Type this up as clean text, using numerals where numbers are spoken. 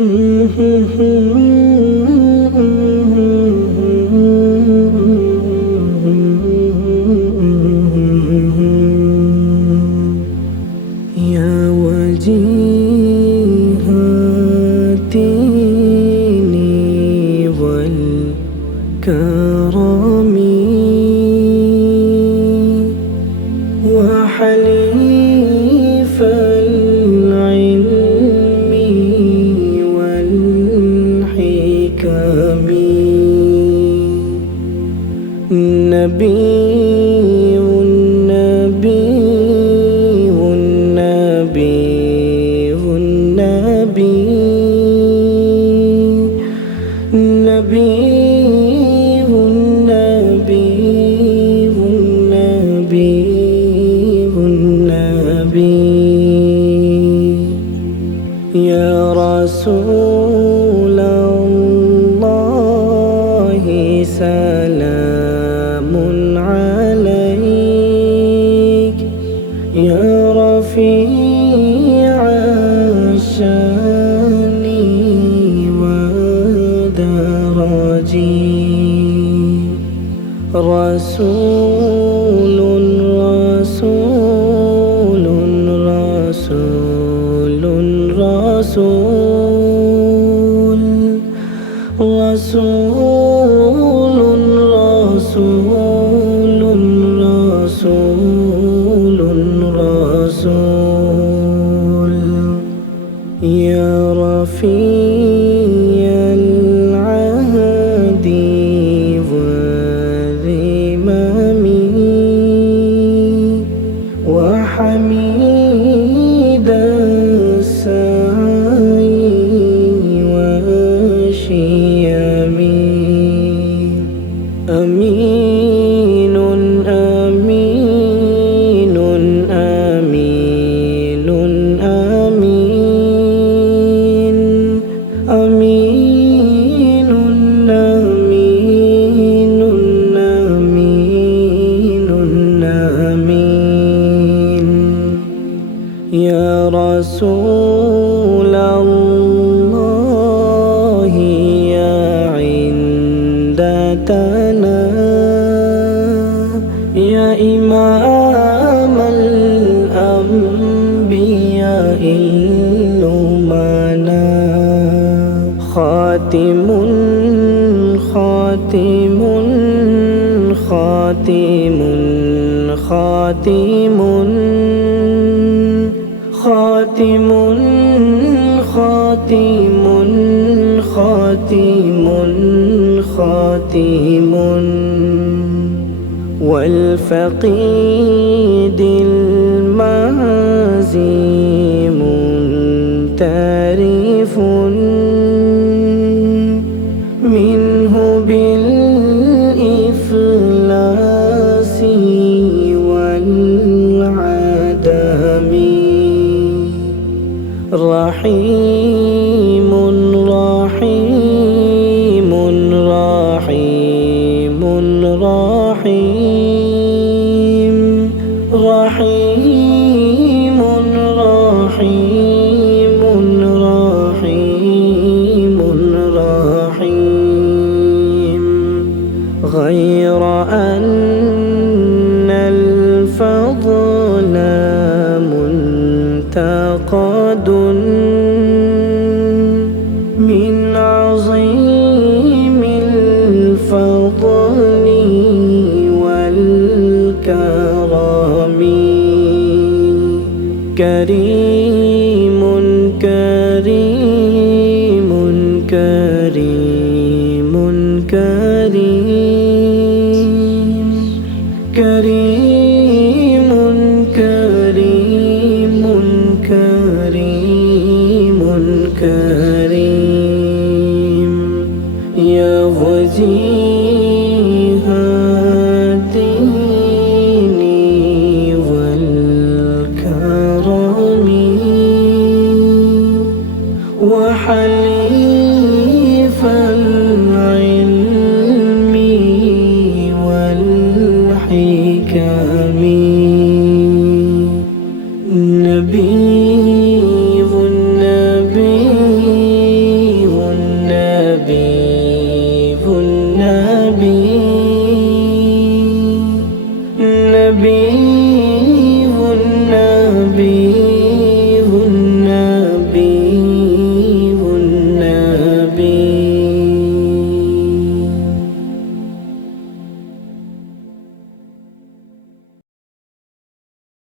يا وجيه الدين والكرم وحليف العلم والحكم نبي يا رسول الله سلام عليك يا رفيع الشان ودرجي رسول رسول رسول رسول رسول رسول رسول رسول يا رفيع العهد والذمم وحميد السعي والشيم أمين أمين أمين أمين أمين أمين أمين أمين يا رسول الله يا عندتنا يا إمام الأنبياء الأمنا خاتم خاتم خاتم خاتم خاتم خاتم خاتم خاتم والفقيد المعزي منترف منه بالإفلاس والعدم رحيم رحيم رحيم رحيم رحيم رحيم رحيم رحيم غير أن الفضل منتقد من عظيم الفضل والكرم كريم كريم كريم كريم كريم كريم كريم كريم يا وجيه الدين والكرم وحليف العلم والحكم نبي النبي حبيبي